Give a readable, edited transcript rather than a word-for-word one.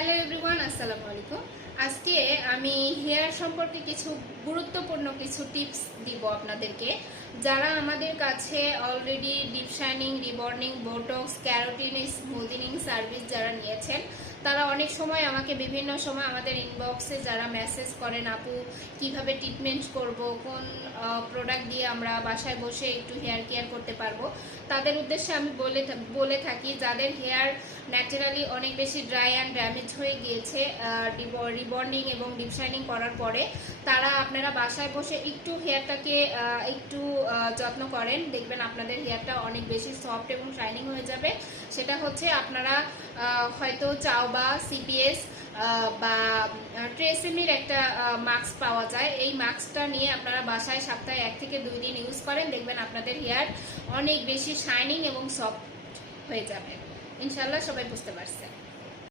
Hello everyone, আসসালামু আলাইকুম। আজকে আমি হেয়ার সম্পর্কে কিছু গুরুত্বপূর্ণ কিছু টিপস দিব আপনাদেরকে। যারা আমাদের কাছে already deep shining, rebonding, Botox, keratin, smoothening service যারা নিয়েছেন, তারা অনেক সময় আমাকে বিভিন্ন সময় আমাদের ইনবক্সে যারা মেসেজ করেন, আপু কিভাবে ট্রিটমেন্ট করব, কোন প্রোডাক্ট দিয়ে আমরা বাসায় বসে একটু হেয়ার কেয়ার করতে পারবো, তাদের উদ্দেশ্যে আমি বলে থাকি যাদের হেয়ার ন্যাচারালি অনেক বেশি ড্রাই অ্যান্ড ড্যামেজ হয়ে গিয়েছে রিবন্ডিং এবং ডিপ শাইনিং করার পরে, তারা আপনারা বাসায় বসে একটু হেয়ারটাকে একটু যত্ন করেন, দেখবেন আপনাদের হেয়ারটা অনেক বেশি সফট এবং শাইনিং হয়ে যাবে। সেটা হচ্ছে আপনারা হয়তো চাও বা সিপিএস বা ট্রেসেমির একটা মাস্ক পাওয়া যায়। এই মাস্কটা নিয়ে আপনারা বাসায় সপ্তাহে 1 থেকে 2 দিন ইউজ করেন, দেখবেন আপনাদের হেয়ার অনেক বেশি শাইনিং এবং সফট হয়ে যাবে। ইনশাল্লাহ সবাই বুঝতে পারছে।